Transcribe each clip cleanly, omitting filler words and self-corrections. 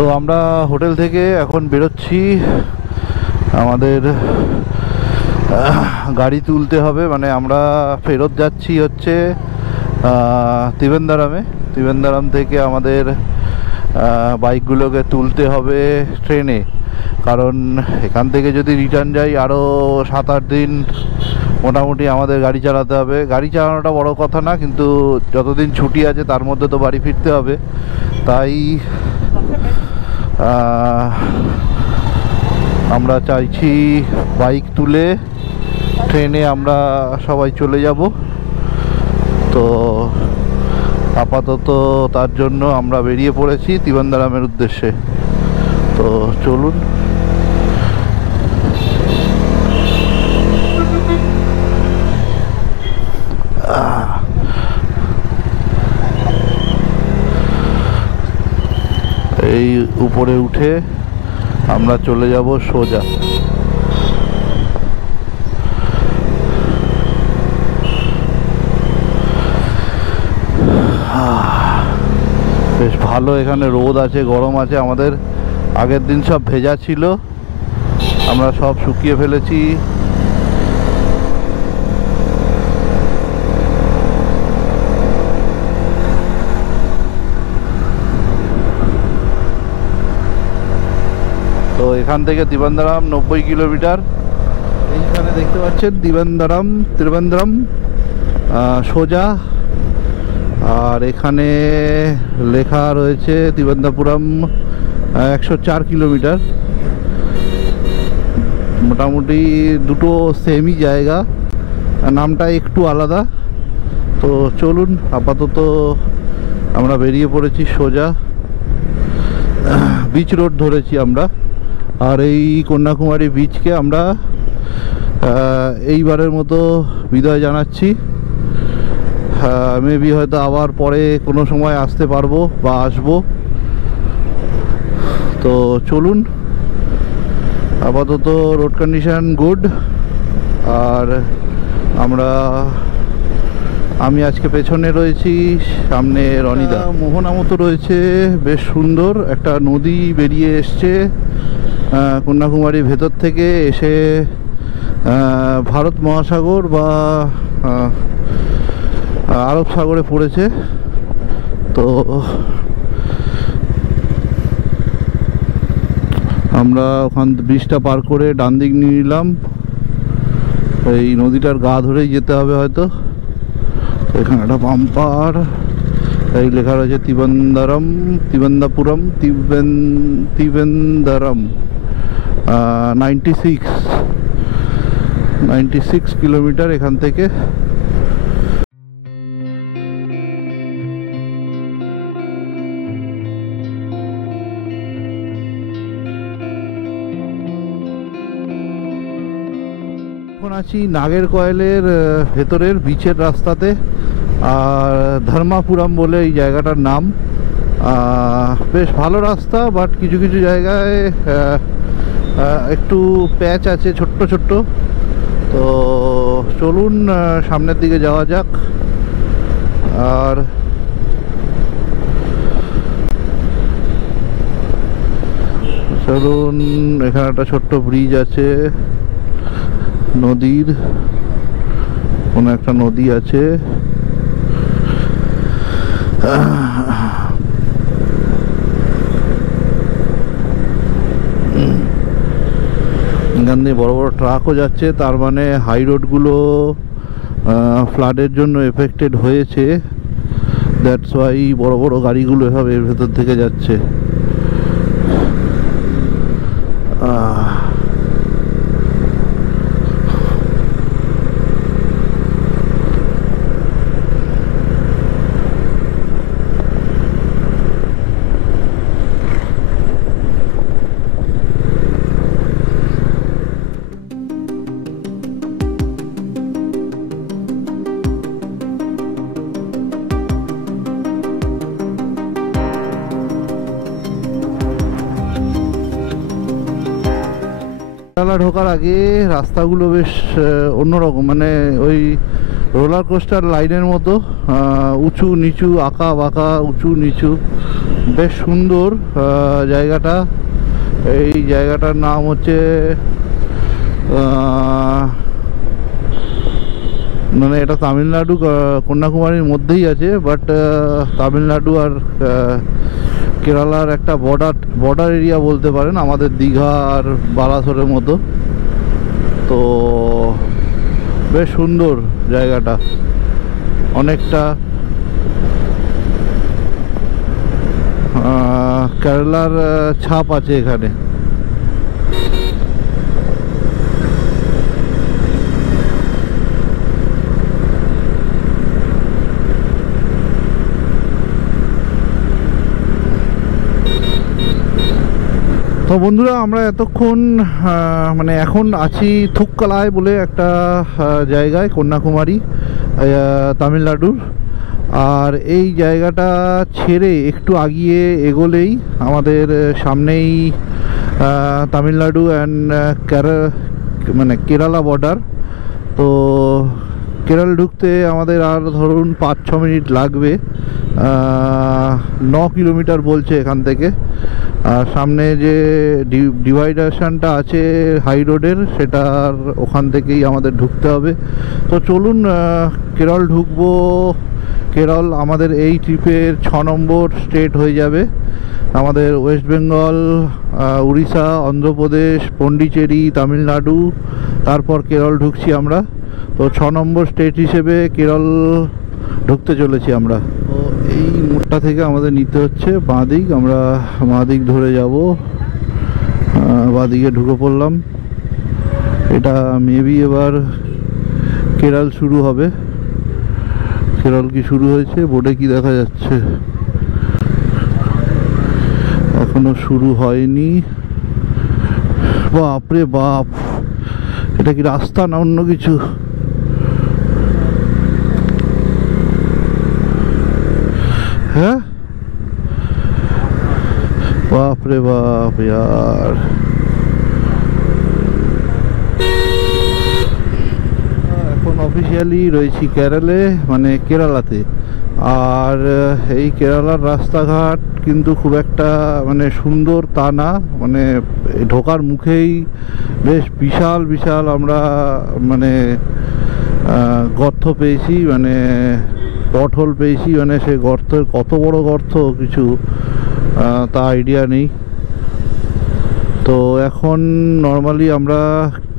তো আমরা হোটেল থেকে এখন বেরোচ্ছি, আমাদের গাড়ি তুলতে হবে, মানে আমরা ফেরত যাচ্ছি হচ্ছে ত্রিবেন্দ্রম থেকে আমাদের বাইকগুলোকে তুলতে হবে ট্রেনে, কারণ এখান থেকে যদি রিটার্ন যাই আরও 7-8 দিন মোটামুটি আমাদের গাড়ি চালাতে হবে। গাড়ি চালানোটা বড় কথা না, কিন্তু যতদিন ছুটি আছে তার মধ্যে তো বাড়ি ফিরতে হবে, তাই আমরা চাইছি বাইক তুলে ট্রেনে আমরা সবাই চলে যাব। তো আপাতত তার জন্য আমরা বেরিয়ে পড়েছি ত্রিবেন্দ্রমের উদ্দেশ্যে। তো চলুন। এই উপরে উঠে আমরা চলে যাব সোজা। বেশ ভালো, এখানে রোদ আছে, গরম আছে। আমাদের আগের দিন সব ভেজা ছিল, আমরা সব শুকিয়ে ফেলেছি। তো এখান থেকে ত্রিবেন্দ্রম 90 কিলোমিটার। এইখানে দেখতে পাচ্ছেন ত্রিবেন্দ্রম সোজা, আর এখানে লেখা রয়েছে ত্রিবেন্দ্রপুরম 104 কিলোমিটার। মোটামুটি দুটো সেমই জায়গা, নামটা একটু আলাদা। তো চলুন, আপাতত আমরা বেরিয়ে পড়েছি সোজা। বিচ রোড ধরেছি আমরা, আর এই কন্যাকুমারী বিচকে আমরা এইবারের মতো বিদায় জানাচ্ছি। মেবি হয়তো আবার পরে কোনো সময় আসতে পারবো বা আসবো। তো চলুন, আপাতত রোড কন্ডিশন গুড। আর আমি আজকে পেছনে রয়েছি, সামনে রনিদা। মোহনা মতো রয়েছে, বেশ সুন্দর একটা নদী বেরিয়ে এসছে কন্যাকুমারীর ভেতর থেকে, এসে ভারত মহাসাগর বা আরব সাগরে পড়েছে। তো আমরা ওখান ব্রিজটা পার করে ডান দিক নিয়ে নিলাম। এই নদীটার গা ধরেই যেতে হবে হয়তো। এখানে একটা পাম্পার, এই লেখা রয়েছে ত্রিবেন্দ্রপুরম 96 কিলোমিটার এখান থেকে। এখন আছি নাগেরকয়েলের ভেতরের বিচের রাস্তাতে, আর ধর্মাপুরম বলে এই জায়গাটার নাম। বেশ ভালো রাস্তা, বাট কিছু কিছু জায়গায় একটু প্যাচ আছে ছোট্ট ছোট্ট। তো চলুন সামনের দিকে যাওয়া যাক। আর চলুন, এখানে একটা ছোট্ট ব্রিজ আছে, নদীর কোনো একটা নদী আছে। এখান দিয়ে বড় বড় ট্রাকও যাচ্ছে, তার মানে হাই রোডগুলো ফ্লাডের জন্য এফেক্টেড হয়েছে। দ্যাটস ওয়াই বড় বড় গাড়িগুলো এভাবে এর ভেতর থেকে যাচ্ছে। ঢোকার আগে রাস্তাগুলো বেশ অন্যরকম, মানে ওই রোলার কোস্টার লাইনের মতো উঁচু নিচু, আঁকা বাঁকা, উঁচু নিচু। বেশ সুন্দর জায়গাটা। এই জায়গাটার নাম হচ্ছে মানে এটা তামিলনাড়ু কন্যাকুমারীর মধ্যেই আছে, বাট তামিলনাড়ু আর কেরালার একটা বর্ডার এরিয়া বলতে পারেন, আমাদের দীঘা আর বালাসোরের মতো। তো বেশ সুন্দর জায়গাটা, অনেকটা কেরালার ছাপ আছে এখানে। তো বন্ধুরা, আমরা এতক্ষণ মানে এখন আছি থুক্কালায় বলে একটা জায়গায়, কন্যাকুমারী তামিলনাড়ুর। আর এই জায়গাটা ছেড়ে একটু আগিয়ে এগোলেই আমাদের সামনেই তামিলনাড়ু অ্যান্ড মানে কেরালা বর্ডার। তো কেরল ঢুকতে আমাদের আর ধরুন 5-6 মিনিট লাগবে। 9 কিলোমিটার বলছে এখান থেকে। আর সামনে যে ডিভাইডেশনটা আছে হাই রোডের, সেটার ওখান থেকেই আমাদের ঢুকতে হবে। তো চলুন কেরল ঢুকবো। কেরল আমাদের এই ট্রিপের 6 নম্বর স্টেট হয়ে যাবে। আমাদের ওয়েস্ট বেঙ্গল, উড়িষ্যা, অন্ধ্রপ্রদেশ, পন্ডিচেরি, তামিলনাড়ু, তারপর কেরল ঢুকছি আমরা। তো 6 নম্বর স্টেট হিসেবে কেরল ঢুকতে চলেছি আমরা। তো এই মোড়টা থেকে আমাদের নিতে হচ্ছে বাঁ দিক, আমরা বাঁ দিক ধরে যাব। বাঁ দিকে ঢুকে পড়লাম। এটা মেবি এবার কেরল শুরু হবে। কেরল কি শুরু হয়েছে? বোর্ডে কি দেখা যাচ্ছে? এখনো শুরু হয়নি। বাপরে বাপ, এটা কি রাস্তা না অন্য কিছু? হ্যাঁ, বাপরে বাপ यार। এখন অফিসিয়ালি রয়েছি কেরলে, মানে কেরালাতে। আর এই কেরালার রাস্তাঘাট কিন্তু খুব একটা মানে সুন্দর তা না। মানে ঢোকার মুখেই বেশ বিশাল বিশাল আমরা মানে গর্ত পেয়েছি, মানে পথহোল পেয়েছি। মানে সে গর্তের কত বড় গর্ত কিছু তা আইডিয়া নেই। তো এখন নর্মালি আমরা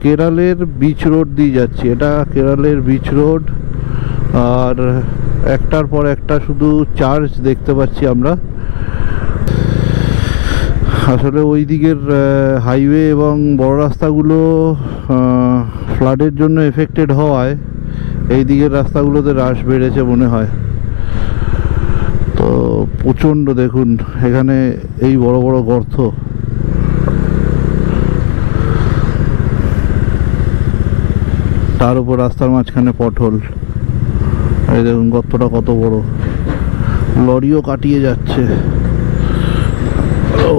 কেরলের বিচ রোড দিয়ে যাচ্ছি। এটা কেরলের বিচ রোড, আর একটার পর একটা শুধু চার্চ দেখতে পাচ্ছি আমরা। আসলে ওই দিকের হাইওয়ে এবং বড় রাস্তাগুলো ফ্লাডের জন্য এফেক্টেড হওয়ায় এই দিকের রাস্তাগুলোতে রাশ বেড়েছে মনে হয়। তো প্রচণ্ড, দেখুন এখানে এই বড় বড় গর্ত। তার উপর রাস্তার মাঝখানে পথহোল। এই দেখুন গর্তটা কত বড়, লরিও কাটিয়ে যাচ্ছে। ও